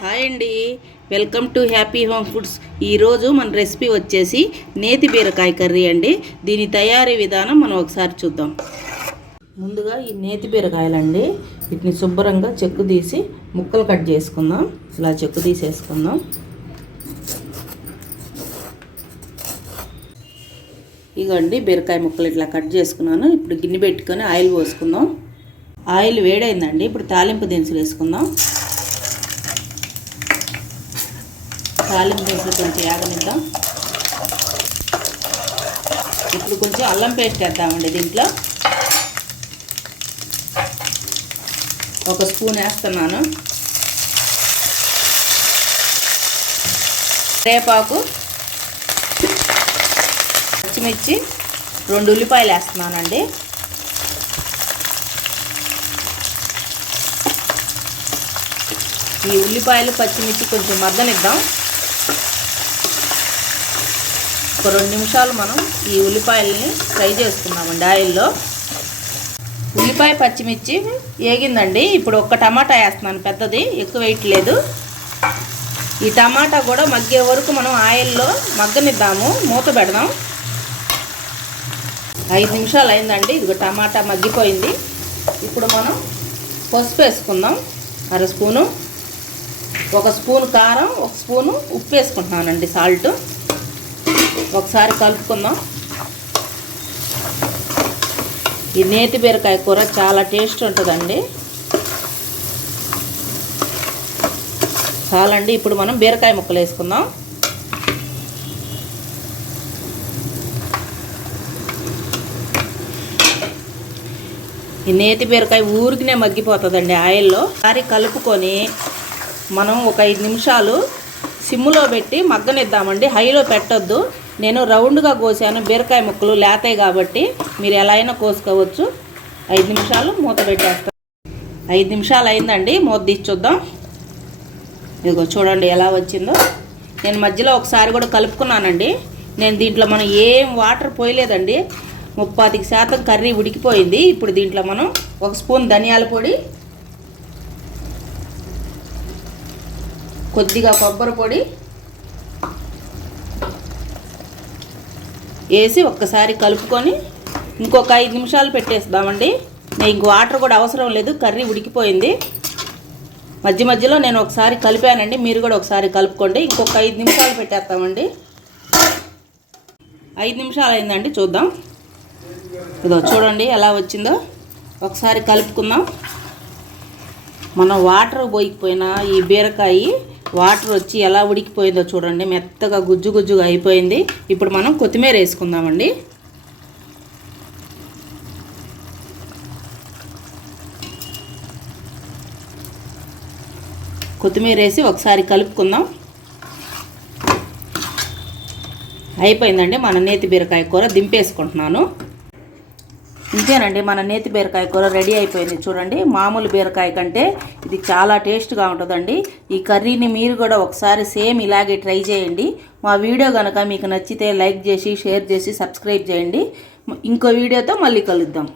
Hi అండి, welcome to happy home foods. ఈరోజు మన రెసిపీ వచ్చేసి నేతి బీరకాయ కర్రీ అండి. దీని తయారీ విధానం మనం ఒకసారి చూద్దాం. ముందుగా ఈ నేతి బీరకాయలండి, వీటిని శుభ్రంగా చెక్కు తీసి ముక్కలు కట్ చేసుకుందాం. ఇలా చెక్కు తీసేసుకుందాం. ఇగోండి బీరకాయ ముక్కలు ఇట్లా కట్ చేసుకున్నాను. ఇప్పుడు గిన్నె పెట్టుకొని ఆయిల్ పోసుకుందాం. ఆయిల్ వేడైందండి. ఇప్పుడు తాలింపు దినుసులు వేసుకుందాం. తాలింపు దినుసులు కొంచెం యాగనిద్దాం. ఇప్పుడు కొంచెం అల్లం పేస్ట్ వేద్దామండి. దీంట్లో ఒక స్పూన్ వేస్తున్నాను. కరివేపాకు, పచ్చిమిర్చి, 2 ఉల్లిపాయలు వేస్తున్నానండి. ఈ ఉల్లిపాయలు పచ్చిమిర్చి కొంచెం మగ్గనిద్దాం. ఒక 2 నిమిషాలు మనం ఈ ఉల్లిపాయలని ఫ్రై చేసుకుందామండి ఆయిల్లో. ఉల్లిపాయ పచ్చిమిర్చి వేగిందండి. ఇప్పుడు ఒక టమాటా వేస్తున్నాను, పెద్దది, ఎక్కువ వేయట్లేదు. ఈ టమాటా కూడా మగ్గే వరకు మనం ఆయిల్లో మగ్గనిద్దాము. మూత పెడదాం. 5 నిమిషాలు అయిందండి. ఇదిగో టమాటా మగ్గిపోయింది. ఇప్పుడు మనం పసుపు వేసుకుందాం, 1/2 స్పూను. 1 స్పూన్ కారం, 1 స్పూను ఉప్పు వేసుకుంటున్నానండి, సాల్ట్. ఒకసారి కలుపుకుందాం. ఈ నేతి బీరకాయ కూర చాలా టేస్ట్ ఉంటుందండి. చాలండి. ఇప్పుడు మనం బీరకాయ ముక్కలు వేసుకుందాం. ఈ నేతి బీరకాయ ఊరికినే మగ్గిపోతుందండి ఆయిల్లో. ఒకసారి కలుపుకొని మనం ఒక 5 నిమిషాలు సిమ్లో పెట్టి మగ్గనిద్దామండి. హైలో పెట్టొద్దు. నేను రౌండ్గా కోసాను బీరకాయ ముక్కలు, లేతాయి కాబట్టి మీరు ఎలా అయినా కోసుకోవచ్చు. 5 నిమిషాలు మూత పెట్టేస్తాం. 5 నిమిషాలు అయిందండి. మూత తీసి చూద్దాం. ఇదిగో చూడండి ఎలా వచ్చిందో. నేను మధ్యలో ఒకసారి కూడా కలుపుకున్నానండి. నేను దీంట్లో మనం ఏం వాటర్ పోయలేదండి. 35% కర్రీ ఉడికిపోయింది. ఇప్పుడు దీంట్లో మనం 1 స్పూన్ ధనియాల పొడి, కొద్దిగా కొబ్బరి పొడి వేసి ఒక్కసారి కలుపుకొని ఇంకొక 5 నిమిషాలు పెట్టేస్తామండి. నేను ఇంక వాటర్ కూడా అవసరం లేదు, కర్రీ ఉడికిపోయింది. మధ్య మధ్యలో నేను ఒకసారి కలిపానండి, మీరు కూడా ఒకసారి కలుపుకోండి. ఇంకొక 5 నిమిషాలు పెట్టేస్తామండి. 5 నిమిషాలు అయిందండి, చూద్దాం. ఇదో చూడండి ఎలా వచ్చిందో. ఒకసారి కలుపుకుందాం. మనం వాటర్ పోయిపోయినా ఈ బీరకాయ వాటర్ వచ్చి ఎలా ఉడికిపోయిందో చూడండి. మెత్తగా గుజ్జు గుజ్జుగా అయిపోయింది. ఇప్పుడు మనం కొత్తిమీర వేసుకుందామండి. కొత్తిమీర వేసి ఒకసారి కలుపుకుందాం. అయిపోయిందండి మన నేతి బీరకాయ కూర. దింపేసుకుంటున్నాను. ఇంతేనండి, మన నేతి బీరకాయ కూర రెడీ అయిపోయింది. చూడండి, మామూలు బీరకాయ కంటే ఇది చాలా టేస్ట్గా ఉంటుందండి. ఈ కర్రీని మీరు కూడా ఒకసారి సేమ్ ఇలాగే ట్రై చేయండి. మా వీడియో కనుక మీకు నచ్చితే లైక్ చేసి, షేర్ చేసి, సబ్స్క్రైబ్ చేయండి. ఇంకో వీడియోతో మళ్ళీ కలుద్దాం.